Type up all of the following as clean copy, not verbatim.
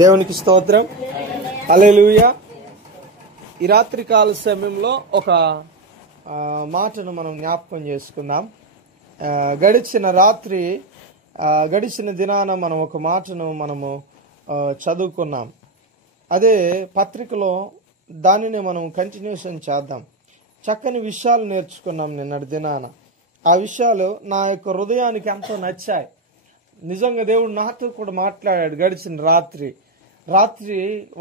దేవునికి స్తోత్రం. హల్లెలూయా. ఈ రాత్రి కాల సమయంలో ఒక మాటను మనం జ్ఞాపకం చేసుకుందాం. గడిచిన దినాన మనం ఒక మాటను మనము చదువుకున్నాం. అదే పత్రికలో దానిని మనం కంటిన్యూషన్ చేద్దాం. చక్కని విషయాలు నేర్చుకున్నాం నిన్నటి దినాన. ఆ విషయాలు నా యొక్క హృదయానికి ఎంతో నచ్చాయి. నిజంగా దేవుడు నాతో కూడా మాట్లాడాడు. గడిచిన రాత్రి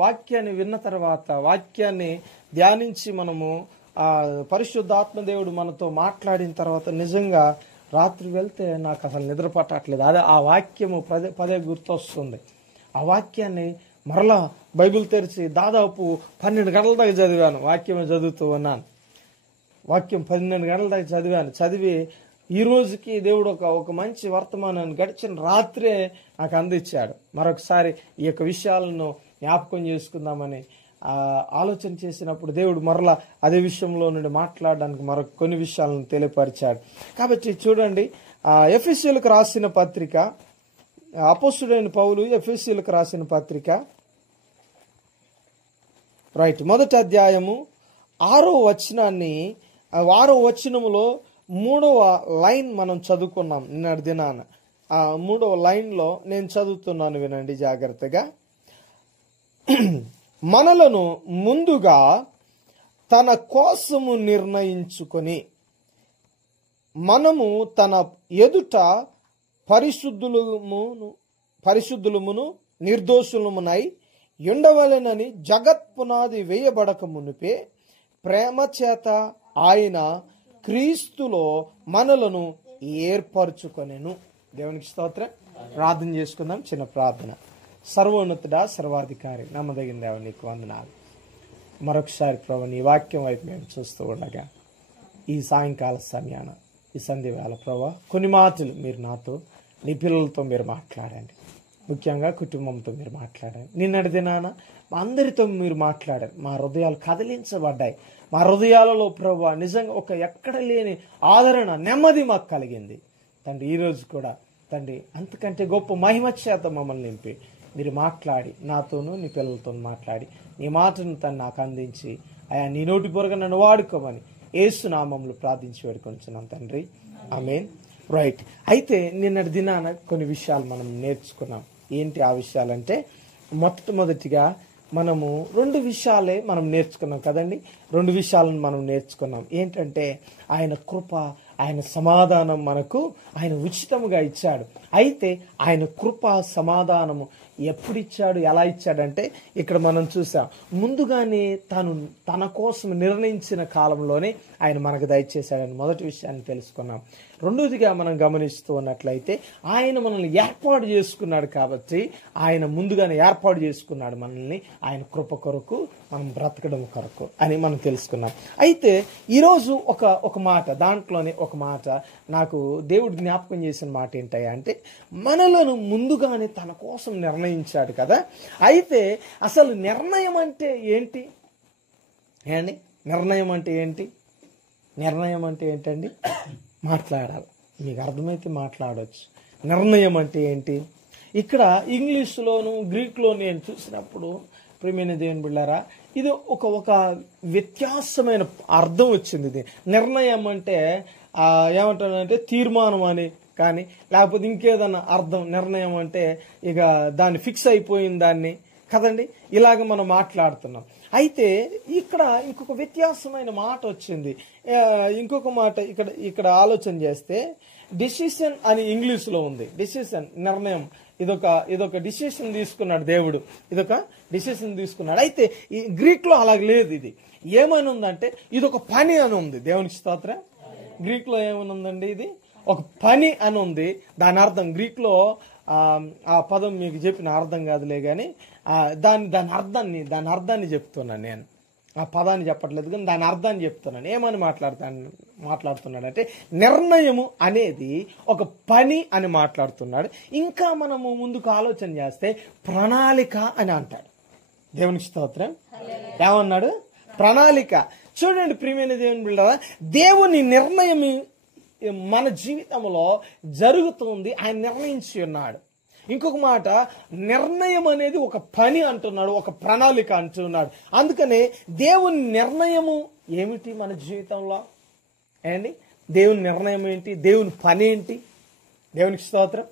వాక్యాన్ని విన్న తర్వాత, వాక్యాన్ని ధ్యానించి మనము పరిశుద్ధాత్మ దేవుడు మనతో మాట్లాడిన తర్వాత నిజంగా రాత్రి వెళ్తే నాకు అసలు నిద్ర పట్టట్లేదు. అదే ఆ వాక్యము పదే గుర్తొస్తుంది. ఆ వాక్యాన్ని మరలా బైబిల్ తెరిచి దాదాపు 12 గంటల దాకా చదివాను. వాక్యం చదువుతూ ఉన్నాను. వాక్యం 12 గంటల దాకా చదివి ఈ రోజుకి దేవుడు ఒక మంచి వర్తమానాన్ని గడిచిన రాత్రే నాకు అందించాడు. మరొకసారి ఈ యొక్క విషయాలను జ్ఞాపకం చేసుకుందామని ఆలోచన చేసినప్పుడు దేవుడు మరలా అదే విషయంలో నుండి మాట్లాడడానికి మరొక కొన్ని విషయాలను తెలియపరిచాడు. కాబట్టి చూడండి, ఎఫెసీయులకు రాసిన పత్రిక, అపోస్తుడైన పౌలు ఎఫెసీయులకు రాసిన పత్రిక మొదటి అధ్యాయము 6వ వచనములో 3వ లైన్ మనం చదువుకున్నాం నిన్నటి దినాన. 3వ లైన్లో నేను చదువుతున్నాను, వినండి జాగ్రత్తగా. మనలను ముందుగా తన కోసము నిర్ణయించుకొని మనము తన ఎదుట పరిశుద్ధులమును నిర్దోషులమునై ఉండవలెనని జగత్పునాది వేయబడక మునిపే ప్రేమ చేత ఆయన క్రీస్తులో మనలను ఏర్పరచుకొనెను. దేవునికి స్తోత్రం. ప్రార్థన చేసుకుందాం. చిన్న ప్రార్థన. సర్వోన్నతుడా, సర్వాధికారి, నమ్మదగిన దేవా, నీకు వందనాలు. మరొకసారి ప్రభు నీ వాక్యం వైపు మేము చూస్తూ ఉండగా ఈ సాయంకాల సమయాన, ఈ సంధ్య వేళ ప్రభు కొన్ని మాటలు మీరు నాతో, నీ పిల్లలతో మీరు మాట్లాడండి. ముఖ్యంగా కుటుంబంతో మీరు మాట్లాడండి. నిన్నటి దినాన మా అందరితో మీరు మాట్లాడారు. మా హృదయాలు కదిలించబడ్డాయి. మా హృదయాలలో ప్రభు నిజంగా ఒక ఎక్కడ లేని ఆదరణ, నెమ్మది మాకు కలిగింది తండ్రి. ఈరోజు కూడా తండ్రి అంతకంటే గొప్ప మహిమ చేత మమ్మల్ని నింపి మీరు మాట్లాడి, నాతోనూ నీ పిల్లలతో మాట్లాడి నీ మాటను తను నాకు అందించి అయా నీ నోటి పొరగా నన్ను వాడుకోమని యేసు నామములో ప్రార్థించి వేడుకొంచున్నాం తండ్రి. ఆమేన్. అయితే నిన్నటి దినాన కొన్ని విషయాలు మనం నేర్చుకున్నాం. ఏంటి ఆ విషయాలంటే, మొట్టమొదటిగా మనము 2 విషయాలే మనం నేర్చుకున్నాం కదండి. 2 విషయాలను మనం నేర్చుకున్నాం. ఏంటంటే ఆయన కృప, ఆయన సమాధానం మనకు ఆయన ఉచితముగా ఇచ్చాడు. అయితే ఆయన కృప, సమాధానము ఎప్పుడు ఇచ్చాడు, ఎలా ఇచ్చాడంటే ఇక్కడ మనం చూసాం. ముందుగానే తన కోసం నిర్ణయించిన కాలంలోనే ఆయన మనకు దయచేశాడని మొదటి విషయాన్ని తెలుసుకున్నాం. రెండోదిగా మనం గమనిస్తూ ఉన్నట్లయితే ఆయన మనల్ని ఏర్పాటు చేసుకున్నాడు. కాబట్టి ఆయన ముందుగానే ఏర్పాటు చేసుకున్నాడు మనల్ని ఆయన కృప కొరకు, మనం బ్రతకడం కొరకు అని మనం తెలుసుకున్నాం. అయితే ఈరోజు ఒక మాట, దాంట్లోనే ఒక మాట నాకు దేవుడు జ్ఞాపకం చేసిన మాట ఏంటయ్యా అంటే, మనలను ముందుగానే తన కోసం నిర్ణయించాడు కదా. అయితే అసలు నిర్ణయం అంటే ఏంటి అండి? నిర్ణయం అంటే ఏంటి? నిర్ణయం అంటే ఏంటండి? మాట్లాడాలి. మీకు అర్థమైతే మాట్లాడవచ్చు. నిర్ణయం అంటే ఏంటి? ఇక్కడ ఇంగ్లీష్లోను గ్రీక్లో నేను చూసినప్పుడు ప్రియమైన దేవుని బిడ్డలారా, ఇది ఒక వ్యత్యాసమైన అర్థం వచ్చింది. ఇది నిర్ణయం అంటే ఏమంటానంటే తీర్మానం అని, కానీ లేకపోతే ఇంకేదన్నా అర్థం. నిర్ణయం అంటే ఇక దాన్ని ఫిక్స్ అయిపోయిన దాన్ని కదండి, ఇలాగ మనం మాట్లాడుతున్నాం. అయితే ఇక్కడ ఇంకొక వ్యత్యాసమైన మాట వచ్చింది. ఇంకొక మాట ఇక్కడ ఆలోచన చేస్తే, డిసిషన్ అని ఇంగ్లీష్లో ఉంది. డిసిషన్, నిర్ణయం. ఇదొక డిసిషన్ తీసుకున్నాడు దేవుడు, ఇదొక డిసిషన్ తీసుకున్నాడు. అయితే ఈ గ్రీక్లో అలాగ లేదు. ఇది ఏమని ఉందంటే ఇదొక పని అని ఉంది. దేవునికి స్తోత్రం. గ్రీక్లో ఏమని ఉందండి? ఇది ఒక పని అని ఉంది. దాని అర్థం గ్రీక్లో ఆ పదం మీకు చెప్పిన అర్థం కాదులే కానీ దాని అర్థాన్ని చెప్తున్నాను నేను. ఆ పదాన్ని చెప్పట్లేదు కానీ దాని అర్థాన్ని చెప్తున్నాను. ఏమని మాట్లాడుతున్నాడంటే, నిర్ణయము అనేది ఒక పని అని మాట్లాడుతున్నాడు. ఇంకా మనము ముందుకు ఆలోచన చేస్తే ప్రణాళిక అని అంటాడు. దేవునికి స్తోత్రం. ఏమన్నాడు? ప్రణాళిక. చూడండి ప్రియమైన దేవుని బిడ్డలారా, దేవుని నిర్ణయం మన జీవితంలో జరుగుతుంది. ఆయన నిర్ణయించి ఉన్నాడు. ఇంకొక మాట, నిర్ణయం అనేది ఒక పని అంటున్నాడు, ఒక ప్రణాళిక అంటున్నాడు. అందుకనే దేవుని నిర్ణయము ఏమిటి మన జీవితంలో అండి? దేవుని నిర్ణయం ఏంటి? దేవుని పని ఏంటి? దేవునికి స్తోత్రం.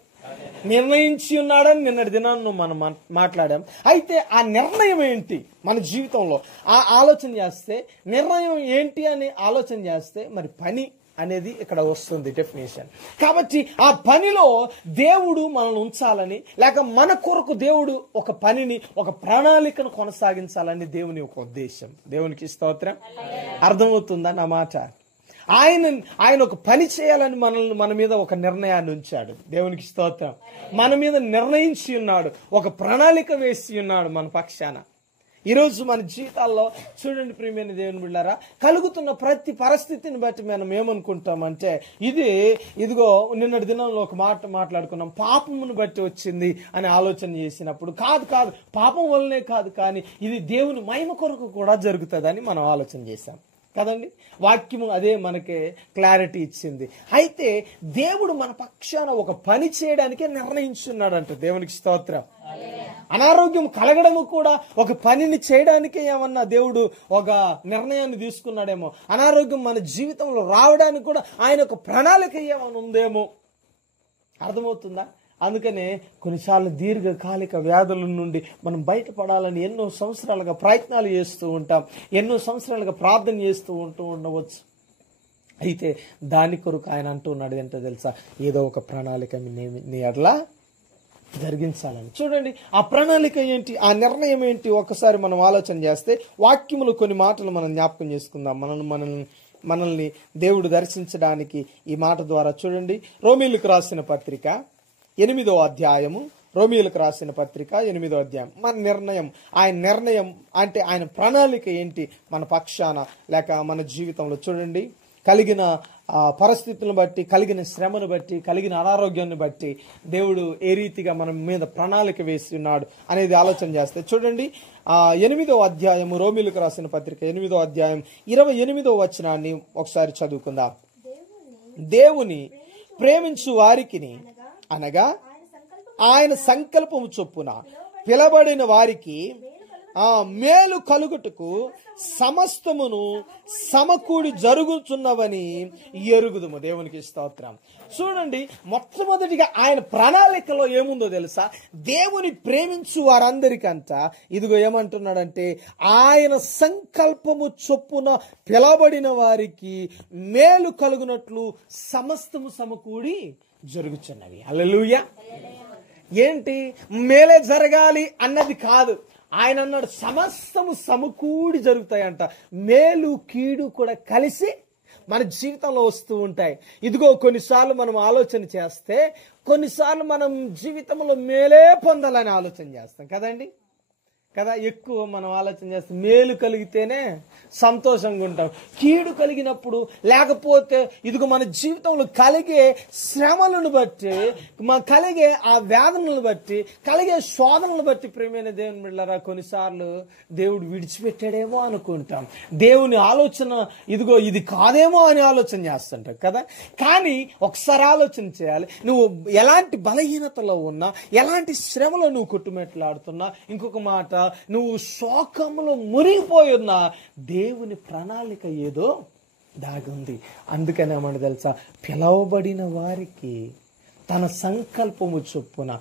నిర్ణయించి ఉన్నాడని నిన్నటి దినాన్ని మనం మాట్లాడాం. అయితే ఆ నిర్ణయం ఏంటి మన జీవితంలో ఆ ఆలోచన చేస్తే, నిర్ణయం ఏంటి అని ఆలోచన చేస్తే మరి పని అనేది ఇక్కడ వస్తుంది డెఫినేషన్. కాబట్టి ఆ పనిలో దేవుడు మనల్ని ఉంచాలని, లేక మన కొరకు దేవుడు ఒక పనిని, ఒక ప్రణాళికను కొనసాగించాలని దేవుని ఒక ఉద్దేశం. దేవునికి స్తోత్రం. అర్థమవుతుందా నా మాట? ఆయన ఒక పని చేయాలని మన మీద ఒక నిర్ణయాన్ని ఉంచాడు. దేవునికి స్తోత్రం. మన మీద నిర్ణయించి ఉన్నాడు, ఒక ప్రణాళిక వేసి ఉన్నాడు మన పక్షాన. ఈరోజు మన జీవితాల్లో చూడండి ప్రియమైన దేవుని బిడ్డలారా, కలుగుతున్న ప్రతి పరిస్థితిని బట్టి మనం ఏమనుకుంటామంటే, ఇదిగో నిన్నటి దినంలో ఒక మాట మాట్లాడుకున్నాం, పాపమును బట్టి వచ్చింది అని ఆలోచన చేసినప్పుడు, కాదు పాపం వల్లనే కాదు, కానీ ఇది దేవుని మహిమ కొరకు కూడా జరుగుతుందని మనం ఆలోచన చేశాం కదండి. వాక్యము అదే మనకి క్లారిటీ ఇచ్చింది. అయితే దేవుడు మన పక్షాన ఒక పని చేయడానికే నిర్ణయించున్నాడంట. దేవునికి స్తోత్రం. అనారోగ్యం కలగడము కూడా ఒక పనిని చేయడానికే ఏమన్నా దేవుడు ఒక నిర్ణయాన్ని తీసుకున్నాడేమో. అనారోగ్యం మన జీవితంలో రావడానికి కూడా ఆయన ఒక ప్రణాళిక ఏమైనా ఉందేమో. అర్థమవుతుందా? అందుకనే కొన్నిసార్లు దీర్ఘకాలిక వ్యాధుల నుండి మనం బయటపడాలని ఎన్నో సంవత్సరాలుగా ప్రయత్నాలు చేస్తూ ఉంటాం, ఎన్నో సంవత్సరాలుగా ప్రార్థన చేస్తూ ఉండవచ్చు. అయితే దాని కొరకు ఆయన అంటున్నాడు ఏంటో తెలుసా? ఏదో ఒక ప్రణాళిక నీ అట్లా జరిగించాలని. చూడండి ఆ ప్రణాళిక ఏంటి, ఆ నిర్ణయం ఏంటి ఒకసారి మనం ఆలోచన చేస్తే వాక్యములు కొన్ని మాటలు మనం జ్ఞాపకం చేసుకుందాం. మనల్ని దేవుడు దర్శించడానికి ఈ మాట ద్వారా. చూడండి రోమీయులకు రాసిన పత్రిక 8వ అధ్యాయము, రోమీయులకు రాసిన పత్రిక 8వ అధ్యాయం. మన నిర్ణయం, ఆయన నిర్ణయం అంటే ఆయన ప్రణాళిక ఏంటి మన పక్షాన లేక మన జీవితంలో. చూడండి కలిగిన పరిస్థితులను బట్టి, కలిగిన శ్రమను బట్టి, కలిగిన అనారోగ్యాన్ని బట్టి దేవుడు ఏ రీతిగా మన మీద ప్రణాళిక వేసి ఉన్నాడు అనేది ఆలోచన చేస్తే చూడండి 8వ అధ్యాయము, రోమీయులకు రాసిన పత్రిక 8వ అధ్యాయం 28వ వచనాన్ని ఒకసారి చదువుకుందాం. దేవుని ప్రేమించు వారికిని అనగా ఆయన సంకల్పము చొప్పున పిలబడిన వారికి మేలు కలుగుటకు సమస్తమును సమకూడి జరుగుతున్నవని ఎరుగుదుము. దేవునికి స్తోత్రం. చూడండి మొట్టమొదటిగా ఆయన ప్రణాళికలో ఏముందో తెలుసా? దేవుని ప్రేమించు వారందరికంట ఇదిగో ఏమంటున్నాడంటే, ఆయన సంకల్పము చొప్పున పిలబడిన వారికి మేలు కలుగునట్లు సమస్తము సమకూడి జరుగుతున్నవి. హల్లెలూయా. ఏంటి మేలే జరగాలి అన్నది కాదు, ఆయన అన్నాడు సమస్తము సమకూడి జరుగుతాయంట. మేలు కీడు కూడా కలిసి మన జీవితంలో వస్తూ ఉంటాయి. ఇదిగో కొన్నిసార్లు మనం ఆలోచన చేస్తే, కొన్నిసార్లు మనం జీవితంలో మేలే పొందాలని ఆలోచన చేస్తాం కదండి. ఎక్కువ మనం ఆలోచన చేస్తాం మేలు కలిగితేనే సంతోషంగా ఉంటాం. కీడు కలిగినప్పుడు, లేకపోతే ఇదిగో మన జీవితంలో కలిగే శ్రమలను బట్టి, కలిగే ఆ వేదనలను బట్టి, కలిగే శోధనలను బట్టి ప్రియమైన దేవుని బిడ్డలారా కొన్నిసార్లు దేవుడు విడిచిపెట్టాడేమో అనుకుంటాం. దేవుని ఆలోచన ఇదిగో ఇది కాదేమో అని ఆలోచన చేస్తుంటాం కదా. కానీ ఒకసారి ఆలోచన చేయాలి, నువ్వు ఎలాంటి బలహీనతలో ఉన్నా, ఎలాంటి శ్రమలో నువ్వు కొట్టుమెట్లాడుతున్నా, ఇంకొక మాట నువ్వు శోకంలో మునిగిపోయి ఉన్నా, దేవుని ప్రణాళిక ఏదో దాగుంది. అందుకనే ఏమన్నా తెలుసా? పిలవబడిన వారికి తన సంకల్పము చొప్పున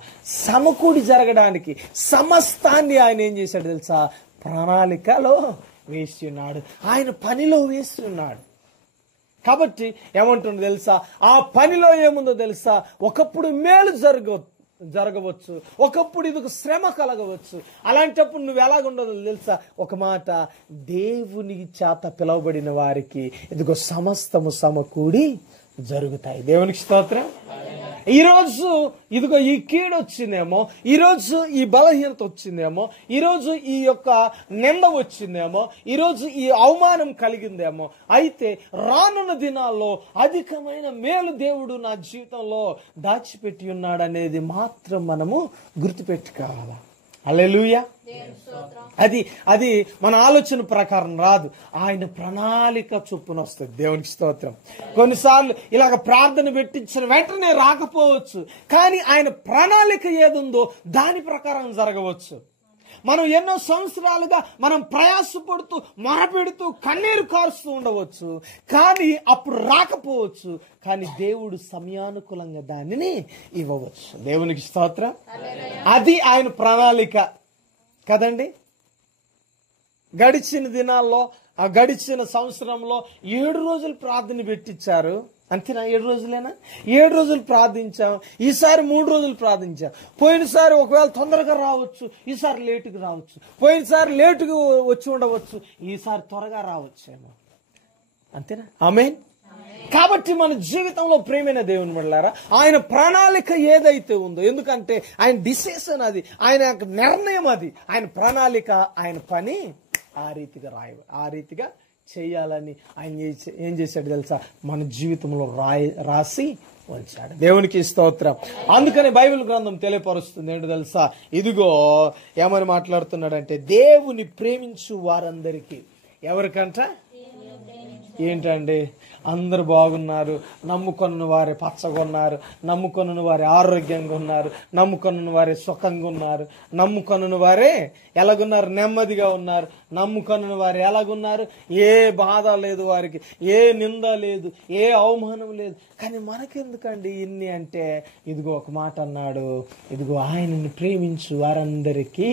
సమకూడి జరగడానికి సమస్తాన్ని ఆయన ఏం చేశాడు తెలుసా? ప్రణాళికలో వేసి ఉన్నాడు, ఆయన పనిలో వేసి ఉన్నాడు. కాబట్టి ఏమంటుందో తెలుసా? ఆ పనిలో ఏముందో తెలుసా? ఒకప్పుడు మేలు జరగవచ్చు, ఒకప్పుడు ఇదిగో శ్రమ కలగవచ్చు. అలాంటప్పుడు నువ్వు ఎలాగుండదో తెలుసా? ఒక మాట, దేవుని చేత పిలువబడిన వారికి ఇదిగో సమస్తము సమకూడి జరుగుతాయి. దేవునికి స్తోత్రం. ఈరోజు ఇదిగో ఈ కీడు వచ్చిందేమో, ఈరోజు ఈ బలహీనత వచ్చిందేమో, ఈరోజు ఈ యొక్క నింద వచ్చిందేమో, ఈరోజు ఈ అవమానం కలిగిందేమో. అయితే రానున్న దినాల్లో అధికమైన మేలు దేవుడు నా జీవితంలో దాచిపెట్టి ఉన్నాడనేది మాత్రం మనము గుర్తుపెట్టుకోవాలా. హల్లెలూయా. అది అది మన ఆలోచన ప్రకారం రాదు, ఆయన ప్రణాళిక చొప్పున వస్తుంది. దేవునికి స్తోత్రం. కొన్నిసార్లు ఇలాగ ప్రార్థన పెట్టించిన వెంటనే రాకపోవచ్చు, కానీ ఆయన ప్రణాళిక ఏదుందో దాని ప్రకారం జరగవచ్చు. మనం ఎన్నో సంవత్సరాలుగా మనం ప్రయాసపడుతూ మొరపెడుతూ కన్నీరు కారుస్తూ ఉండవచ్చు, కానీ అప్పుడు రాకపోవచ్చు. కానీ దేవుడు సమయానుకూలంగా దానిని ఇవ్వవచ్చు. దేవునికి స్తోత్రం. అది ఆయన ప్రణాళిక కదండి. గడిచిన దినాల్లో, ఆ గడిచిన సంవత్సరంలో 7 రోజులు ప్రార్థన పెట్టించారు. అంతేనా? 7 రోజులేనా? 7 రోజులు ప్రార్థించాం. ఈసారి 3 రోజులు ప్రార్థించాం. పోయినసారి ఒకవేళ తొందరగా రావచ్చు, ఈసారి లేటుగా రావచ్చు. పోయినసారి లేటుగా వచ్చి ఉండవచ్చు, ఈసారి త్వరగా రావచ్చేమో. అంతేనా? ఆమేన్. కాబట్టి మన జీవితంలో ప్రేమైన దేవుని బిడ్డలారా, ఆయన ప్రణాళిక ఏదైతే ఉందో, ఎందుకంటే ఆయన డిసిషన్ అది, ఆయన నిర్ణయం అది, ఆయన ప్రణాళిక, ఆయన పని ఆ రీతిగా చేయాలని ఆయన ఏం చేశాడు తెలుసా? మన జీవితంలో రాసి ఉంచాడు. దేవునికి స్తోత్రం. అందుకని బైబిల్ గ్రంథం తెలియపరుస్తుంది ఏంటో తెలుసా? ఇదిగో ఏమని మాట్లాడుతున్నాడంటే, దేవుని ప్రేమించు వారందరికీ. ఎవరికంట? ఏంటండి, అందరు బాగున్నారు, నమ్ముకొన్న వారే పచ్చగా ఉన్నారు, నమ్ముకొన్న వారే ఆరోగ్యంగా ఉన్నారు, నమ్ముకొన్న వారే సుఖంగా ఉన్నారు, నమ్ముకొన్న వారే ఎలాగున్నారు? నెమ్మదిగా ఉన్నారు. నమ్ముకొన్న వారు ఎలాగున్నారు? ఏ బాధ లేదు వారికి, ఏ నింద లేదు, ఏ అవమానం లేదు. కానీ మనకెందుకండి ఇన్ని అంటే, ఇదిగో ఒక మాట అన్నాడు, ఇదిగో ఆయనను ప్రేమించు వారందరికీ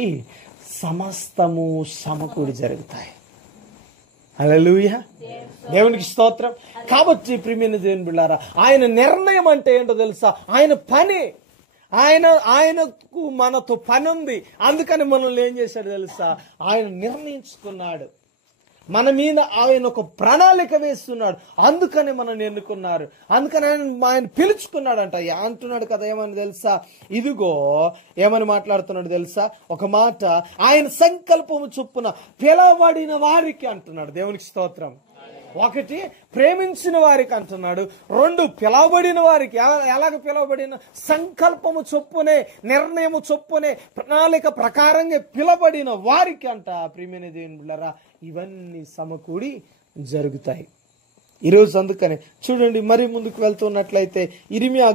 సమస్తము సమకూడి జరుగుతాయి. హల్లెలూయా. దేవునికి స్తోత్రం. కాబట్టి ప్రియమైన దేవుని బిడ్డలారా, ఆయన నిర్ణయం అంటే ఏంటో తెలుసా? ఆయన పని, ఆయనకు మనతో పని ఉంది. అందుకని మనల్ని ఏం చేశాడు తెలుసా? ఆయన నిర్ణయించుకున్నాడు, మన మీద ఆయన ఒక ప్రణాళిక వేస్తున్నాడు. అందుకని మనం ఎన్నుకున్నారు, అందుకని ఆయన పిలుచుకున్నాడంట. అంటున్నాడు కదా, ఏమని తెలుసా? ఇదిగో ఏమని మాట్లాడుతున్నాడు తెలుసా? ఒక మాట, ఆయన సంకల్పము చొప్పున పిలవబడిన వారికి అంటున్నాడు. దేవునికి స్తోత్రం. 1 ప్రేమించిన వారికి అంటున్నాడు, 2 పిలవబడిన వారికి. ఎలాగ పిలవబడిన? సంకల్పము చొప్పునే, నిర్ణయము చొప్పునే, ప్రణాళిక ప్రకారంగా పిలవబడిన వారికి అంట. ప్రియమైన దేవుని బిడ్డలారా, ఇవన్నీ సమకూడి జరుగుతాయి ఈరోజు. అందుకనే చూడండి, మరి ముందుకు వెళ్తున్నట్లయితే ఇరిమియా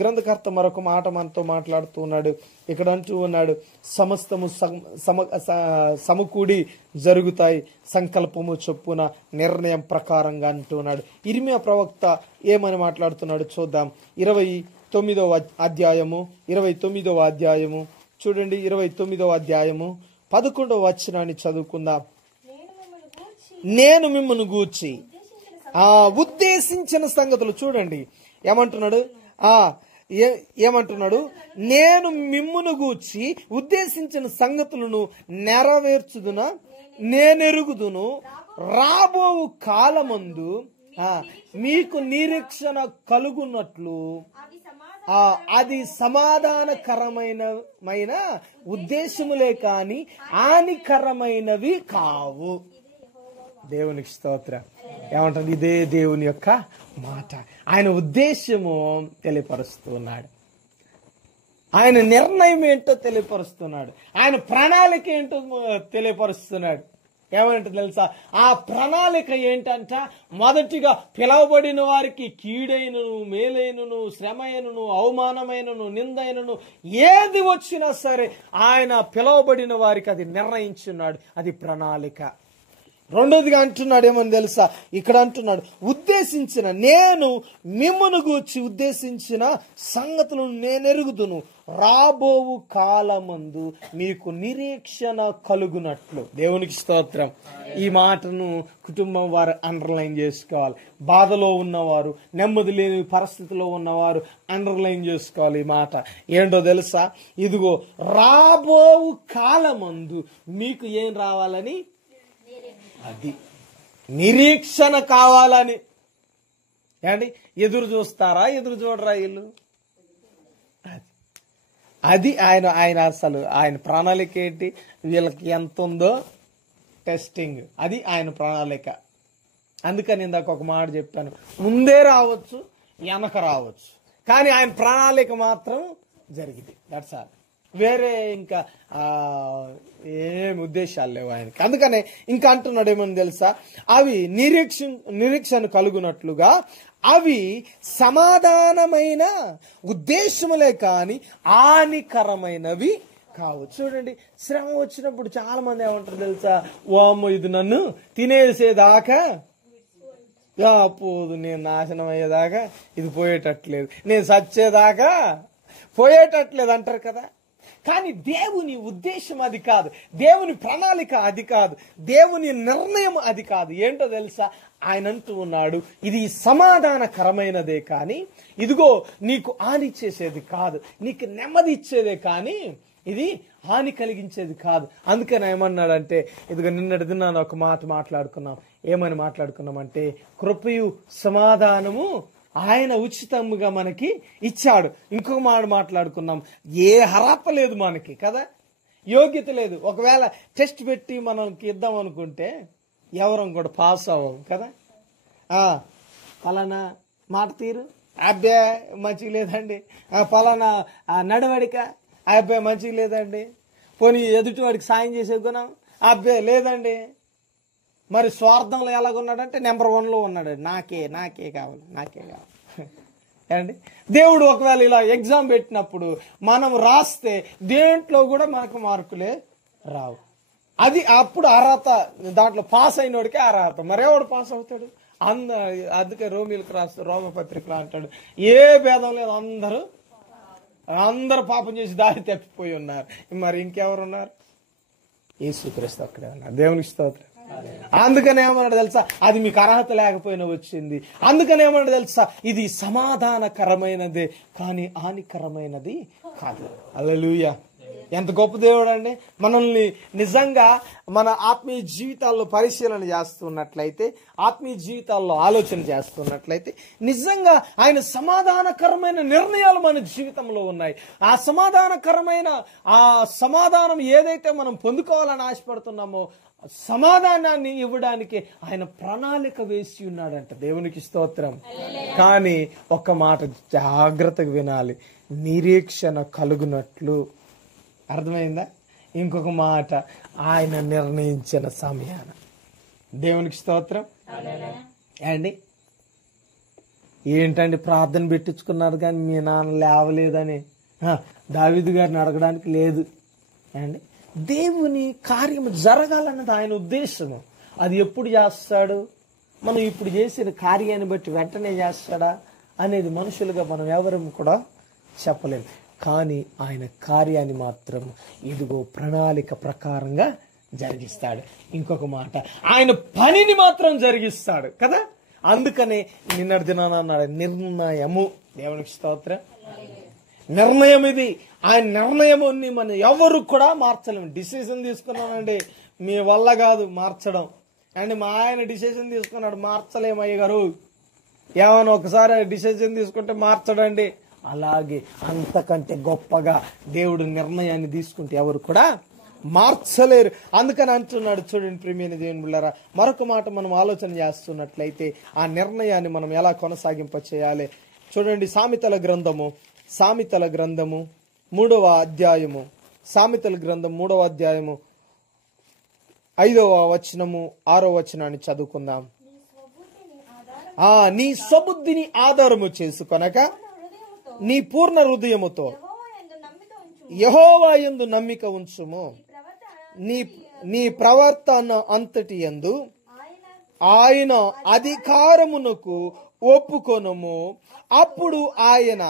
గ్రంథకర్త మరొక మాట మనతో మాట్లాడుతూ ఉన్నాడు. ఇక్కడ అంటూ ఉన్నాడు, సమస్తము సమకూడి జరుగుతాయి సంకల్పము చొప్పున, నిర్ణయం ప్రకారంగా అంటున్నాడు. ఇరిమియా ప్రవక్త ఏమని మాట్లాడుతున్నాడు చూద్దాం. 29వ అధ్యాయము చూడండి. 29వ అధ్యాయము 11వ వచనాన్ని చదువుకుందాం. నేను మిమ్మల్ని గూర్చి ఉద్దేశించిన సంగతులు. చూడండి ఏమంటున్నాడు? నేను మిమ్మును గూర్చి ఉద్దేశించిన సంగతులను నెరవేర్చుదునా, నేనెరుగుదును. రాబో కాలమందు మీకు నిరీక్షణ కలుగునట్లు అది సమాధానకరమైన ఉద్దేశములే కాని హానికరమైనవి కావు. దేవునికి స్తోత్రం. ఏమంటారు? ఇదే దేవుని యొక్క మాట. ఆయన ఉద్దేశము తెలియపరుస్తున్నాడు, ఆయన నిర్ణయం ఏంటో తెలియపరుస్తున్నాడు, ఆయన ప్రణాళిక ఏంటో తెలియపరుస్తున్నాడు. ఏమంటే తెలుసా? ఆ ప్రణాళిక ఏంటంట, మొదటిగా పిలవబడిన వారికి కీడైనను, మేలైనను, శ్రమైనను, అవమానమైనను, నిందైనను ఏది వచ్చినా సరే ఆయన పిలవబడిన వారికి అది నిర్ణయించున్నాడు. అది ప్రణాళిక. రెండోదిగా అంటున్నాడు ఏమని తెలుసా? ఇక్కడ అంటున్నాడు, ఉద్దేశించిన, నేను మిమ్మును గూర్చి ఉద్దేశించిన సంగతులను నేనెరుగుదును. రాబోవు కాలమందు మీకు నిరీక్షణ కలుగునట్లు. దేవునికి స్తోత్రం. ఈ మాటను కుటుంబం వారు అండర్లైన్ చేసుకోవాలి. బాధలో ఉన్నవారు, నెమ్మది లేని పరిస్థితిలో ఉన్నవారు అండర్లైన్ చేసుకోవాలి. ఈ మాట ఏంటో తెలుసా? ఇదిగో రాబోవు కాలమందు మీకు ఏం రావాలని? అది నిరీక్షణ కావాలని. ఏమండి, ఎదురు చూస్తారా? ఎదురు చూడరా వీళ్ళు? అది ఆయన అసలు ఆయన ప్రణాళిక ఏంటి? వీళ్ళకి ఎంత ఉందో టెస్టింగ్, అది ఆయన ప్రణాళిక. అందుకని ఇందాక ఒక మాట చెప్పాను, ముందే రావచ్చు, వెనక రావచ్చు, కానీ ఆయన ప్రణాళిక మాత్రం జరిగింది. That's all. వేరే ఇంకా ఏం ఉద్దేశాలు లేవు ఆయనకి. అందుకనే ఇంకా అంటున్నాడు ఏమని తెలుసా, అవి నిరీక్షణ కలుగునట్లుగా అవి సమాధానమైన ఉద్దేశములే కాని హానికరమైనవి కావు. చూడండి, శ్రమ వచ్చినప్పుడు చాలా మంది ఏమంటారు తెలుసా, ఓ అమ్మ ఇది నన్ను తినేసేదాకా పోదు, నేను నాశనం అయ్యేదాకా ఇది పోయేటట్లేదు, నేను చచ్చేదాకా పోయేటట్లేదు అంటారు కదా. కానీ దేవుని ఉద్దేశం అది కాదు, దేవుని ప్రణాళిక అది కాదు, దేవుని నిర్ణయం అది కాదు. ఏంటో తెలుసా, ఆయన అంటూ ఉన్నాడు, ఇది సమాధానకరమైనదే కానీ ఇదిగో నీకు హాని చేసేది కాదు, నీకు నెమ్మది ఇచ్చేదే కానీ ఇది హాని కలిగించేది కాదు. అందుకని ఏమన్నాడంటే, ఇదిగో నిన్నటి దినాన ఒక మాట మాట్లాడుకున్నాం. ఏమని మాట్లాడుకున్నామంటే, కృపయు సమాధానము ఆయన ఉచితముగా మనకి ఇచ్చాడు. ఇంకొక మాట మాట్లాడుకున్నాం, ఏ హరాప లేదు మనకి కదా, యోగ్యత లేదు. ఒకవేళ టెస్ట్ పెట్టి మనకి ఇద్దాం అనుకుంటే ఎవరం కూడా పాస్ అవ్వం కదా. పలానా మాట తీరు అబ్బాయి మంచిగా లేదండి, పలానా నడవడిక అబ్బాయి మంచిగా లేదండి, పోనీ ఎదుటి వాడికి సాయం చేసే గుణం అబ్బాయి లేదండి. మరి స్వార్థంలో ఎలాగున్నాడంటే నెంబర్ 1లో ఉన్నాడు, నాకే కావాలి. ఏమండి, దేవుడు ఒకవేళ ఇలా ఎగ్జామ్ పెట్టినప్పుడు మనం రాస్తే దేంట్లో కూడా మనకు మార్కులే రావు. అది అప్పుడు అర్హత, దాంట్లో పాస్ అయినోడికే అర్హత. మరేవాడు పాస్ అవుతాడు? అందుకే రోమిలకు రాస్తాడు, రోమపత్రికలు అంటాడు, ఏ భేదం లేదు, అందరూ పాపం చేసి దారి తప్పిపోయి ఉన్నారు. మరి ఇంకెవరు ఉన్నారు? యేసుక్రీస్తు ఒక్కడే ఉన్నారు. దేవునికి స్తోత్రం. అందుకనే ఏమన్నాడు తెలుసా, అది మీకు అర్హత లేకపోయినా వచ్చింది. అందుకనే ఏమన్నాడు తెలుసా, ఇది సమాధానకరమైనదే కానీ హానికరమైనది కాదు. హల్లెలూయా. ఎంత గొప్ప దేవుడు అండి. మనల్ని నిజంగా మన ఆత్మీయ జీవితాల్లో పరిశీలన చేస్తున్నట్లయితే, ఆత్మీయ జీవితాల్లో ఆలోచన చేస్తున్నట్లయితే నిజంగా ఆయన సమాధానకరమైన నిర్ణయాలు మన జీవితంలో ఉన్నాయి. ఆ సమాధానం ఏదైతే మనం పొందుకోవాలని ఆశపడుతున్నామో సమాధానాన్ని ఇవ్వడానికి ఆయన ప్రణాళిక వేసి ఉన్నాడంట. దేవునికి స్తోత్రం. కానీ ఒక్క మాట జాగ్రత్తగా వినాలి, నిరీక్షణ కలుగునట్లు. అర్థమైందా? ఇంకొక మాట, ఆయన నిర్ణయించిన సమయాన. దేవునికి స్తోత్రం. ఏంటండి ప్రార్థన పెట్టించుకున్నారు కానీ మీ నాన్న లేవలేదని దావీదు గారిని అడగడానికి లేదు అండి. దేవుని కార్యం జరగాలన్నది ఆయన ఉద్దేశము. అది ఎప్పుడు చేస్తాడు, మనం ఇప్పుడు చేసిన కార్యాన్ని బట్టి వెంటనే చేస్తాడా అనేది మనుషులుగా మనం ఎవరు కూడా చెప్పలేము. కానీ ఆయన కార్యాన్ని మాత్రం ఇదిగో ప్రణాళిక ప్రకారంగా జరిగిస్తాడు. ఇంకొక మాట, ఆయన పనిని మాత్రం జరిగిస్తాడు కదా. అందుకనే నిన్నటి దినాన అన్నాడు నిర్ణయము. దేవునికి స్తోత్రం. నిర్ణయం ఇది. ఆయన నిర్ణయముని మనం ఎవరు కూడా మార్చలేము. డిసిషన్ తీసుకున్నానండి, మీ వల్ల కాదు మార్చడం అండి. మా ఆయన డిసిషన్ తీసుకున్నాడు, మార్చలేము అయ్య గారు. ఏమన్నా ఒకసారి డిసిషన్ తీసుకుంటే మార్చడండి. అలాగే అంతకంటే గొప్పగా దేవుడు నిర్ణయాన్ని తీసుకుంటే ఎవరు కూడా మార్చలేరు. అందుకని అంటున్నాడు. చూడండి ప్రియమైన దేవుని బిడ్డలారా, మరొక మాట మనం ఆలోచన చేస్తున్నట్లయితే ఆ నిర్ణయాన్ని మనం ఎలా కొనసాగింప చేయాలి. చూడండి, సామెతల గ్రంథము 3వ అధ్యాయము, సామెతల గ్రంథం 3వ అధ్యాయము 5వ వచనము 6వ వచనాన్ని చదువుకుందాం. నీ స్వబుద్ధిని ఆధారము చేసుకొనక నీ పూర్ణ హృదయముతో యెహోవా యందు నమ్మిక ఉంచుము. నీ ప్రవర్తన అంతటి యందు ఆయన అధికారమునకు ఒప్పుకొనుము. అప్పుడు ఆయన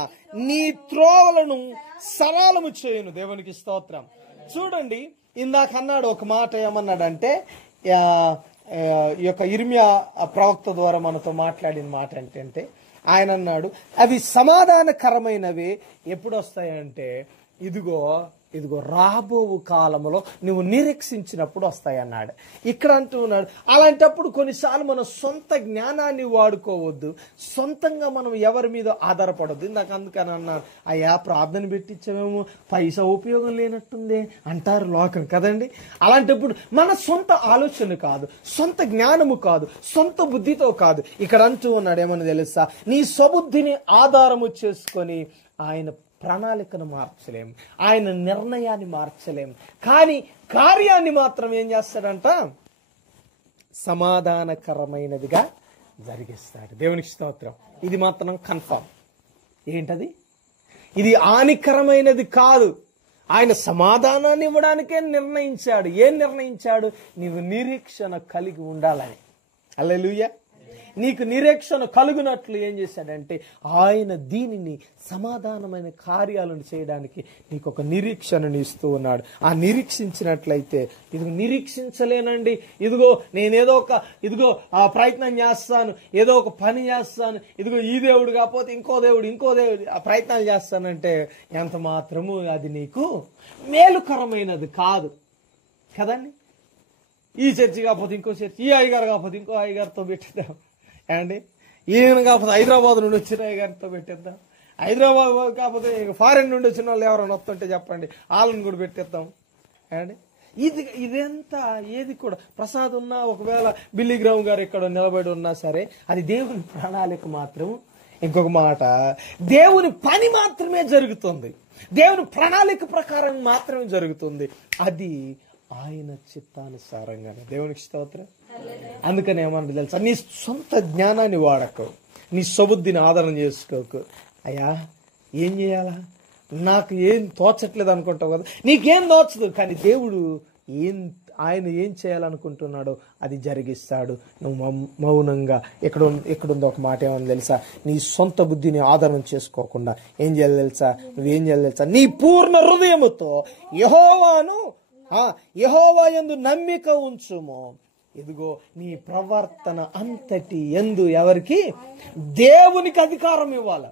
నీ త్రోవలను సరళము చేయును. దేవునికి స్తోత్రం. చూడండి, ఇందాక అన్నాడు ఒక మాట, ఏమన్నాడంటే ఈ యొక్క ఇర్మియా ప్రవక్త ద్వారా మనతో మాట్లాడిన మాట ఏంటంటే, ఆయన అన్నాడు అవి సమాధానకరమైనవి ఎప్పుడు వస్తాయంటే ఇదిగో రాబో కాలంలో నువ్వు నిరీక్షించినప్పుడు వస్తాయన్నాడు. ఇక్కడ అంటూ ఉన్నాడు. అలాంటప్పుడు కొన్నిసార్లు మనం సొంత జ్ఞానాన్ని వాడుకోవద్దు, సొంతంగా మనం ఎవరి మీద ఆధారపడద్దు. ఇందాక అందుకని అన్నాను, అయ్యా ప్రార్థన పెట్టించామేమో పైసా ఉపయోగం లేనట్టుంది అంటారు లోకం కదండి. అలాంటప్పుడు మన సొంత ఆలోచన కాదు, సొంత జ్ఞానము కాదు, సొంత బుద్ధితో కాదు. ఇక్కడ అంటూ ఉన్నాడు ఏమని తెలుసా, నీ స్వబుద్ధిని ఆధారము చేసుకొని ఆయన ప్రణాళికను మార్చలేం, ఆయన నిర్ణయాన్ని మార్చలేం. కానీ కార్యాన్ని మాత్రం ఏం చేస్తాడంట? సమాధానకరమైనదిగా జరిగిస్తాడు. దేవునికి స్తోత్రం. ఇది మాత్రం కన్ఫర్మ్. ఏంటది? ఇది హానికరమైనది కాదు. ఆయన సమాధానాన్ని ఇవ్వడానికే నిర్ణయించాడు. ఏం నిర్ణయించాడు? నీవు నిరీక్షణ కలిగి ఉండాలని. హల్లెలూయా. నీకు నిరీక్షణ కలుగునట్లు ఏం చేశాడంటే ఆయన దీనిని సమాధానమైన కార్యాలను చేయడానికి నీకు ఒక నిరీక్షణని ఇస్తూ ఉన్నాడు. ఆ నిరీక్షించినట్లయితే, ఇదిగో నిరీక్షించలేనండి, ఇదిగో నేనేదో ఆ ప్రయత్నం చేస్తాను, ఏదో ఒక పని చేస్తాను, ఇదిగో ఈ దేవుడు కాకపోతే ఇంకో దేవుడు ఆ ప్రయత్నాలు చేస్తానంటే ఎంత మాత్రము అది నీకు మేలుకరమైనది కాదు కదండి. ఈ చర్చి కాకపోతే ఇంకో చర్చి, ఈ అయ్యగారు కాకపోతే ఇంకో అయ్యగారితో పెట్టేద్దాం అండి. ఈయన కాకపోతే హైదరాబాద్ నుండి వచ్చిన అయ్యగారితో పెట్టేద్దాం. హైదరాబాద్ కాకపోతే ఫారెన్ నుండి వచ్చిన వాళ్ళు ఎవరైనా వస్తుంటే చెప్పండి, వాళ్ళని కూడా పెట్టేద్దాం అండి. ఇదంతా ఏది కూడా ప్రసాద్ ఉన్నా, ఒకవేళ బిల్లిగ్రామ్ గారు ఇక్కడ నిలబడి ఉన్నా సరే, అది దేవుని ప్రణాళిక మాత్రం. ఇంకొక మాట, దేవుని పని మాత్రమే జరుగుతుంది, దేవుని ప్రణాళిక ప్రకారం మాత్రమే జరుగుతుంది. అది ఆయన చిత్తానుసారంగానే. దేవునికి స్తోత్రం. అందుకని ఏమన్నా తెలుసా, నీ సొంత జ్ఞానాన్ని వాడకు, నీ సబుద్ధిని ఆదరణ చేసుకోకు. అయ్యా ఏం చేయాలా, నాకు ఏం తోచట్లేదు అనుకుంటావు కదా, నీకేం తోచదు. కానీ దేవుడు ఆయన ఏం చేయాలనుకుంటున్నాడో అది జరిగిస్తాడు. నువ్వు మౌనంగా ఎక్కడుందో ఒక మాట ఏమని తెలుసా, నీ సొంత బుద్ధిని ఆదరణ చేసుకోకుండా ఏం చేయాలి తెలుసా, నువ్వేం చేయాలి తెలుసా, నీ పూర్ణ హృదయముతో యెహోవా యందు నమ్మిక ఉంచుము. ఇదిగో నీ ప్రవర్తన అంతటి యందు ఎవరికి? దేవునికి అధికారం ఇవ్వాలి.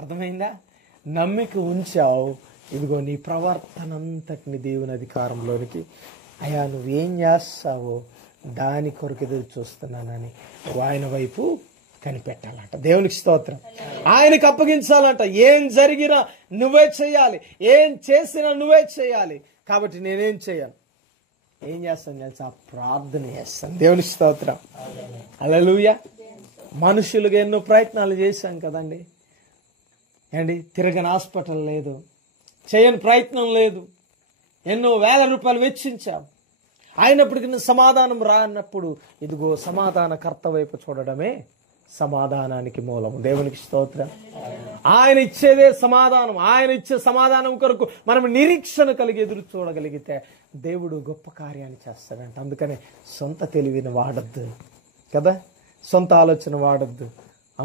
అర్థమైందా? నమ్మిక ఉంచావు, ఇదిగో నీ ప్రవర్తన అంతటిని దేవుని అధికారంలోనికి. అయ్యా నువ్వేం చేస్తావో దాని కొరకు ఎదురు చూస్తున్నానని ఆయన వైపు కనిపెట్టాలంట. దేవునికి స్తోత్రం. ఆయనకు అప్పగించాలంట. ఏం జరిగినా నువ్వే చేయాలి, ఏం చేసినా నువ్వే చేయాలి. కాబట్టి నేనేం చేయను, ఏం చేస్తాను తెలుసా, ప్రార్థన చేస్తాను. దేవునికి స్తోత్రం. హల్లెలూయా. మనుషులుగా ఎన్నో ప్రయత్నాలు చేశాం కదండి ఏండి, తిరగని హాస్పిటల్ లేదు, చేయని ప్రయత్నం లేదు, ఎన్నో వేల రూపాయలు వెచ్చించాం, అయినప్పటికీ సమాధానం రానప్పుడు ఇదిగో సమాధానకర్త వైపు చూడడమే సమాధానానికి మూలము. దేవునికి స్తోత్రం. ఆయన ఇచ్చేదే సమాధానం. ఆయన ఇచ్చే సమాధానం కొరకు మనం నిరీక్షణ కలిగి ఎదురు చూడగలిగితే దేవుడు గొప్ప కార్యాన్ని చేస్తాడంట. అందుకనే సొంత తెలివిని వాడద్దు కదా, సొంత ఆలోచన వాడద్దు.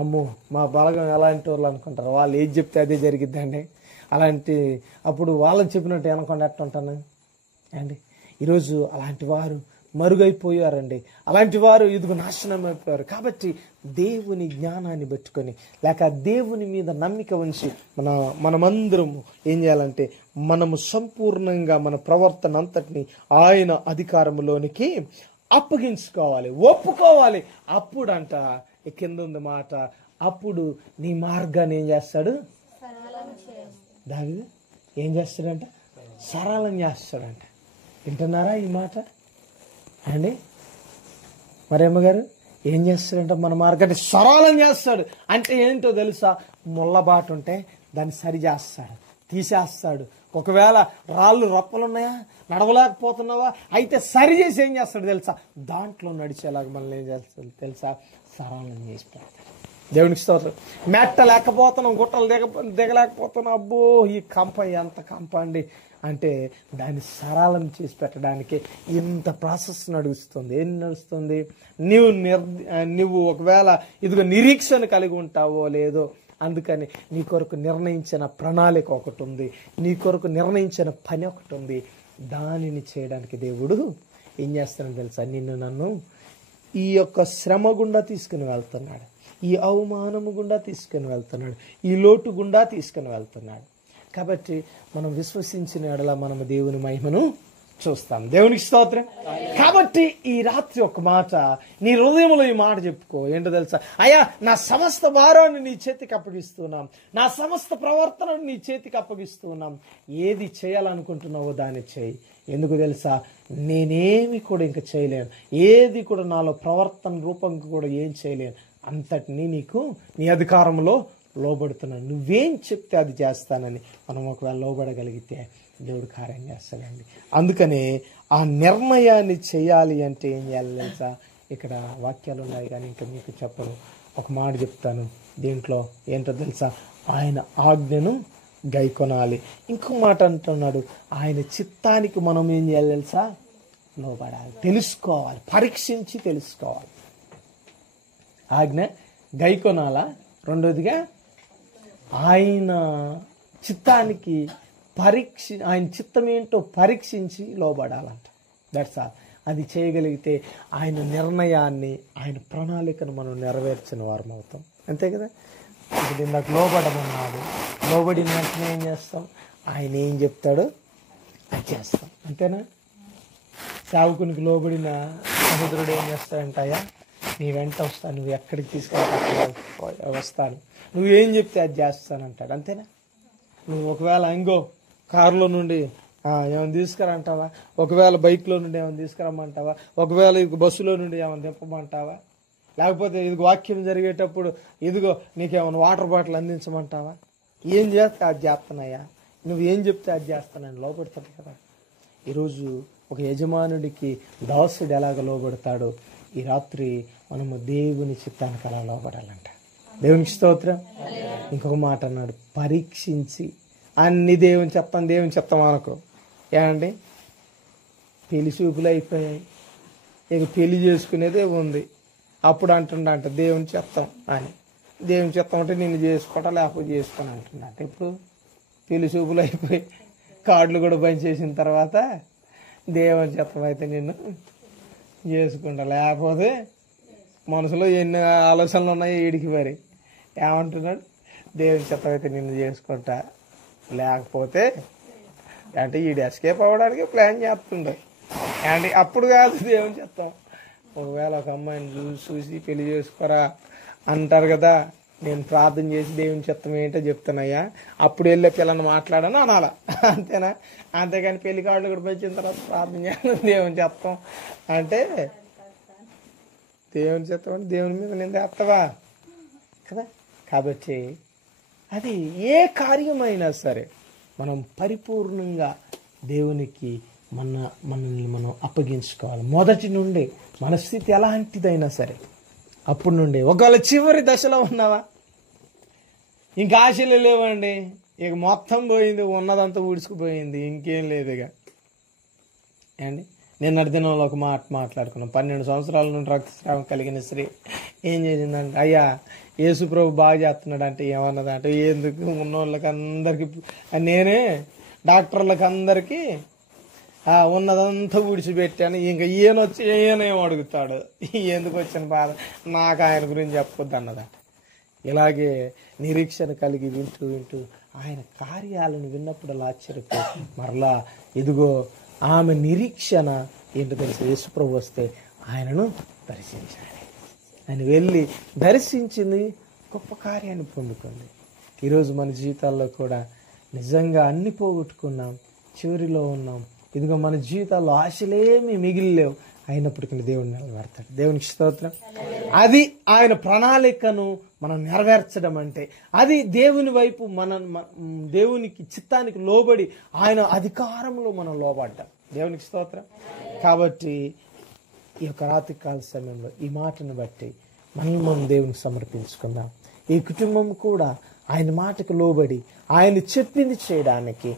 అమ్మో మా బలగం ఎలాంటి వాళ్ళు అనుకుంటారు, వాళ్ళు ఏది చెప్తే అదే జరిగిద్దండి. అలాంటి అప్పుడు వాళ్ళని చెప్పినట్టు అనుకోండి ఎట్టుంటాను అండి. ఈరోజు అలాంటి వారు మరుగైపోయారండి. అలాంటి వారు ఇదిగో నాశనం అయిపోయారు. కాబట్టి దేవుని జ్ఞానాన్ని పెట్టుకొని లేక దేవుని మీద నమ్మిక ఉంచి మనమందరం ఏం చేయాలంటే మనము సంపూర్ణంగా మన ప్రవర్తన అంతటిని ఆయన అధికారంలోనికి అప్పగించుకోవాలి, ఒప్పుకోవాలి. అప్పుడంట కింద ఉంది మాట, అప్పుడు నీ మార్గాన్ని ఏం చేస్తాడు, దాని ఏం చేస్తాడంట, సరళం చేస్తాడంట. వింటున్నారా ఈ మాట అండి? మరేమ్మగారు ఏం చేస్తాడంట, మన మార్గాన్ని సరళం చేస్తాడు. అంటే ఏంటో తెలుసా, ముళ్ళబాటు ఉంటే దాన్ని సరి చేస్తాడు, తీసేస్తాడు. ఒకవేళ రాళ్ళు రప్పలున్నాయా, నడవలేకపోతున్నావా, అయితే సరి చేసి ఏం చేస్తాడు తెలుసా, దాంట్లో నడిచేలాగా మనల్ని ఏం చేస్తాడు తెలుసా, సరళం చేసి పెడతాడు. దేవునికి స్తోత్రం. మెట్ట లేకపోతున్నాం, గుట్టలు దిగలేకపోతున్నాం, అబ్బో ఈ కంప ఎంత కంప అండి అంటే దాన్ని సరళం చేసి పెట్టడానికి ఇంత ప్రాసెస్ నడుస్తుంది. ఏం నడుస్తుంది, నువ్వు ఒకవేళ ఇదిగో నిరీక్షణ కలిగి ఉంటావో లేదో, అందుకని నీ కొరకు నిర్ణయించిన ప్రణాళిక ఒకటి ఉంది, నీ కొరకు నిర్ణయించిన పని ఒకటి ఉంది. దానిని చేయడానికి దేవుడు ఏం చేస్తాడో తెలుసా, నన్ను ఈ యొక్క శ్రమ గుండా తీసుకుని వెళ్తున్నాడు, ఈ అవమానము గుండా తీసుకుని వెళ్తున్నాడు, ఈ లోటు గుండా తీసుకుని వెళ్తున్నాడు. కాబట్టి మనం విశ్వసించిన ఎడల మనము దేవుని మహిమను చూస్తాం. దేవునికి స్తోత్రం. కాబట్టి ఈ రాత్రి ఒక మాట నీ హృదయంలో ఈ మాట చెప్పుకో. ఏంటో తెలుసా, అయ్యా నా సమస్త భారాన్ని నీ చేతికి అప్పగిస్తున్నాం, నా సమస్త ప్రవర్తనను నీ చేతికి అప్పగిస్తున్నాం. ఏది చేయాలనుకుంటున్నావో దాన్ని చేయి. ఎందుకు తెలుసా, నేనేమి కూడా ఇంకా చేయలేను, ఏది కూడా నాలో ప్రవర్తన రూపంగా కూడా ఏం చేయలేను, అంతటినీ నీకు నీ అధికారంలో లోబడుతున్నాను, నువ్వేం చెప్తే అది చేస్తానని మనం ఒకవేళ లోబడగలిగితే దేవుడు కార్యం చేస్తాడండి. అందుకనే ఆ నిర్ణయాన్ని చేయాలి అంటే ఏం చేయాలి తెలుసా? ఇక్కడ వాక్యాలు ఉన్నాయి కానీ ఇంకా మీకు చెప్పను. ఒక మాట చెప్తాను దీంట్లో, ఏంటో తెలుసా? ఆయన ఆజ్ఞను గైకొనాలి. ఇంకో మాట అంటున్నాడు, ఆయన చిత్తానికి మనం ఏం చేయాలి తెలుసా? లోబడాలి, తెలుసుకోవాలి, పరీక్షించి తెలుసుకోవాలి. ఆజ్ఞ గైకొనాలా, రెండోదిగా ఆయన చిత్తానికి ఆయన చిత్తం ఏంటో పరీక్షించి లోబడాలంట. That's all. అది చేయగలిగితే ఆయన నిర్ణయాన్ని, ఆయన ప్రణాళికను మనం నెరవేర్చిన వారం అవుతాం. అంతే కదా? ఇప్పుడు ఇందాక లోబడమన్నాడు, లోబడిన వెంటనే ఏం చేస్తాం? ఆయన ఏం చెప్తాడో అది చేస్తాం. అంతేనా? సేవకునికి లోబడిన సముద్రుడు ఏం చేస్తాడంటాయా? నీ వెంట వస్తాను, నువ్వు ఎక్కడికి తీసుకెళ్ళి వస్తాను, నువ్వేం చెప్తే అది చేస్తానంటాడు. అంతేనా? నువ్వు ఒకవేళ ఇంకో కారులో నుండి ఏమైనా తీసుకురంటావా? ఒకవేళ బైక్లో నుండి ఏమైనా తీసుకురమ్మంటావా? ఒకవేళ ఇది బస్సులో నుండి ఏమైనా దింపమంటావా? లేకపోతే ఇదిగో వాక్యం జరిగేటప్పుడు ఇదిగో నీకేమైనా వాటర్ బాటిల్ అందించమంటావా? ఏం చేస్తే అది చేస్తున్నాయా? నువ్వు ఏం చెప్తే అది చేస్తానని లోబడతాడు కదా. ఈరోజు ఒక యజమానుడికి దాసుడు ఎలాగ లోబడతాడో ఈ రాత్రి మనము దేవుని చిత్తానికి అలా లోబడాలంట. దేవునికి స్తోత్రం. ఇంకొక మాట అన్నాడు, పరీక్షించి. అన్ని దేవుని చెప్తాం అనుకో. ఏమండి, పెళ్లి చూపులు అయిపోయాయి, ఇక పెళ్లి చేసుకునేదే ఉంది. అప్పుడు అంటుండంట దేవుని చెప్తాం అని. దేవుని చెప్తాం అంటే నిన్ను చేసుకోవటం లేకపోతే చేసుకొని అంటుండంట. ఇప్పుడు పెళ్లి చూపులు అయిపోయి కార్డులు కూడా పనిచేసిన తర్వాత దేవుని చెప్తాం అయితే నిన్ను చేసుకుంటా, లేకపోతే మనసులో ఎన్ని ఆలోచనలు ఉన్నాయో ఈడికి మరి. ఏమంటున్నాడు? దేవుని చెప్తాం అయితే నిన్ను చేసుకుంటా, లేకపోతే అంటే ఈడు ఎస్కేప్ అవ్వడానికి ప్లాన్ చేస్తుండే. అంటే అప్పుడు కాదు దేవుని చెప్తాం. ఒకవేళ ఒక అమ్మాయిని చూసి పెళ్లి చేసుకోరా అంటారు కదా, నేను ప్రార్థన చేసి దేవుని చిత్తం ఏంటో చెప్తానయ్యా, అప్పుడు వెళ్ళే పిల్లని మాట్లాడని అనాలా. అంతేనా? అంతేగాని పెళ్లి కార్డులు కూడా వచ్చిన తర్వాత ప్రార్థన చేయాలి దేవుని చిత్తం అంటే దేవుని చిత్తం అంటే దేవుని మీద నేను తెస్తావా కదా. కాబట్టి అది ఏ కార్యమైనా సరే మనం పరిపూర్ణంగా దేవునికి మనల్ని మనం అప్పగించుకోవాలి. మొదటి నుండి మన స్థితి ఎలాంటిదైనా సరే అప్పుడు నుండి. ఒకవేళ చివరి దశలో ఉన్నావా, ఇంకా ఆశలు లేవండి, ఇక మొత్తం పోయింది, ఉన్నదంతా ఊడ్చుకుపోయింది, ఇంకేం లేదు ఇక. అండి, నిన్నటి దినంలో ఒక మాట మాట్లాడుకున్నాం. 12 సంవత్సరాల నుండి రక్తస్రావం కలిగిన స్త్రీ ఏం చేసిందంటే, అయ్యా యేసు ప్రభు బాగా చేస్తున్నాడు అంటే ఏమన్నదంటే, ఎందుకు ఉన్న వాళ్ళకి అందరికి నేనే డాక్టర్లకు అందరికీ ఉన్నదంతా ఊడిచిపెట్టాను, ఇంకా ఈయనేం అడుగుతాడు, ఎందుకు వచ్చిన బాధ, నాకు ఆయన గురించి చెప్పొద్దు అన్నదా. ఇలాగే నిరీక్షణ కలిగి వింటూ ఆయన కార్యాలను విన్నప్పుడు ఆశ్చర్యపోయి మరలా ఇదిగో ఆమె నిరీక్షణ ఏంటో తెలిసి యేసుప్రభు వస్తే ఆయనను దర్శించాలి. ఆయన వెళ్ళి దర్శించింది, గొప్ప కార్యాన్ని పొందుకుంది. ఈరోజు మన జీవితాల్లో కూడా నిజంగా అన్ని పోగొట్టుకున్నాం, చివరిలో ఉన్నాం. ఇదిగో మన జీవితాల్లో ఆశలేమీ మిగిలిలేవు, అయినప్పటికీ దేవుడిని నిలబెడతాడు. దేవునికి స్తోత్రం. అది ఆయన ప్రణాళికను మనం నెరవేర్చడం అంటే, అది దేవుని వైపు దేవునికి చిత్తానికి లోబడి ఆయన అధికారంలో మనం లోబడ్డాం. దేవునికి స్తోత్రం. కాబట్టి ఈ యొక్క రాత్రికాల సమయంలో ఈ మాటను బట్టి మనం దేవునికి సమర్పించుకుందాం. ఈ కుటుంబం కూడా ఆయన మాటకు లోబడి ఆయన చెప్పింది చేయడానికి,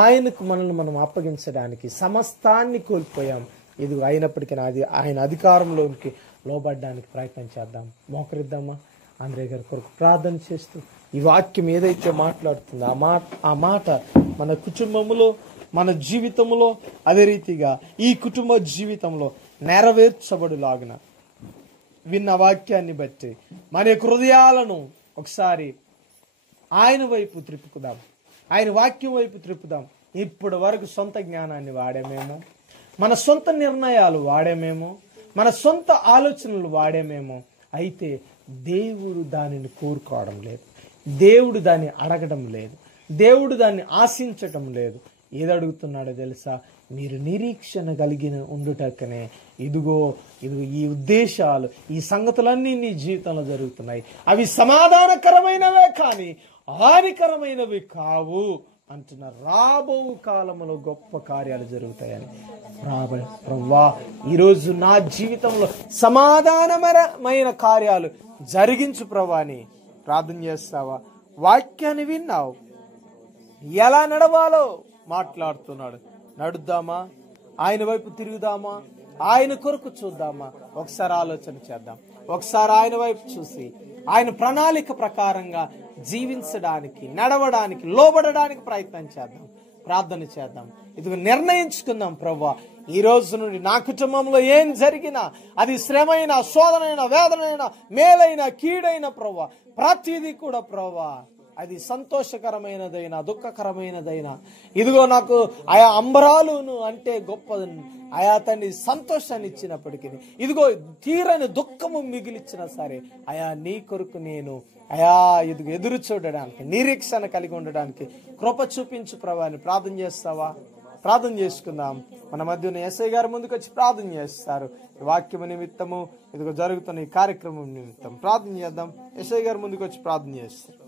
ఆయనకు మనల్ని మనం అప్పగించడానికి సమస్తాన్ని కోల్పోయాం. ఇది అయినప్పటికీ ఆయన అధికారంలోనికి లోబడ్డానికి ప్రయత్నం చేద్దాం. మోకరిద్దామా? ఆంధ్రే గారి కొరకు ప్రార్థన చేస్తూ ఈ వాక్యం ఏదైతే మాట్లాడుతుందో ఆ మాట మన కుటుంబంలో, మన జీవితంలో, అదే రీతిగా ఈ కుటుంబ జీవితంలో నెరవేర్చబడులాగిన విన్న వాక్యాన్ని బట్టి మన హృదయాలను ఒకసారి ఆయన వైపు త్రిప్పుకుదాం, ఆయన వాక్యం వైపు త్రిప్పుదాం. ఇప్పటి వరకు సొంత జ్ఞానాన్ని వాడేమేమో, మన సొంత నిర్ణయాలు వాడేమేమో, మన సొంత ఆలోచనలు వాడేమేమో. అయితే దేవుడు దానిని కోరుకోవడం లేదు, దేవుడు దాన్ని అడగడం లేదు, దేవుడు దాన్ని ఆశించటం లేదు. ఏది అడుగుతున్నాడో తెలుసా? మీరు నిరీక్షణ కలిగిన ఉండుటకనే ఇదిగో ఈ ఉద్దేశాలు, ఈ సంగతులన్నీ నీ జీవితంలో జరుగుతున్నాయి. అవి సమాధానకరమైనవే కానీ హానికరమైనవి కావు అంటున్నారు. రాబో కాలంలో గొప్ప కార్యాలు జరుగుతాయని. ప్రభువా, ఈరోజు నా జీవితంలో సమాధానమైన కార్యాలు జరిగించు ప్రభువా అని ప్రార్థన చేస్తావా? వాక్యాన్ని విన్నావు, ఎలా నడవాలో మాట్లాడుతున్నాడు. నడుద్దామా? ఆయన వైపు తిరుగుదామా? ఆయన కొరకు చూద్దామా? ఒకసారి ఆలోచన చేద్దాం. ఒకసారి ఆయన వైపు చూసి ఆయన ప్రణాళిక ప్రకారంగా జీవించడానికి, నడవడానికి, లోబడడానికి ప్రయత్నం చేద్దాం. ప్రార్థన చేద్దాం. ఇదిగో నిర్ణయించుకుందాం, ప్రభువా ఈ రోజు నుండి నా కుటుంబంలో ఏం జరిగినా, అది శ్రమైనా, శోధనైనా, వేదనైనా, మేలైనా, కీడైనా ప్రభువా, ప్రతిదీ కూడా ప్రభువా అది సంతోషకరమైనదైనా దుఃఖకరమైనదైనా, ఇదిగో నాకు ఆయా అంబరాలును అంటే గొప్పది ఆయా తండ్రి సంతోషాన్ని ఇచ్చినప్పటికీ, ఇదిగో తీరని దుఃఖము మిగిలిచ్చినా సరే ఆయా నీ కొరకు నేను ఇదిగో ఎదురు చూడడానికి, నిరీక్షణ కలిగి ఉండడానికి కృప చూపించు ప్రభువా అని ప్రార్థన చేస్తావా? ప్రార్థన చేసుకుందాం. మన మధ్యన ఎస్ఐ గారు ముందుకు వచ్చి ప్రార్థన చేస్తారు. వాక్యము నిమిత్తము, ఇదిగో జరుగుతున్న ఈ కార్యక్రమం నిమిత్తం ప్రార్థన చేద్దాం. ఎస్ఐ గారు ముందుకు వచ్చి ప్రార్థన చేస్తారు.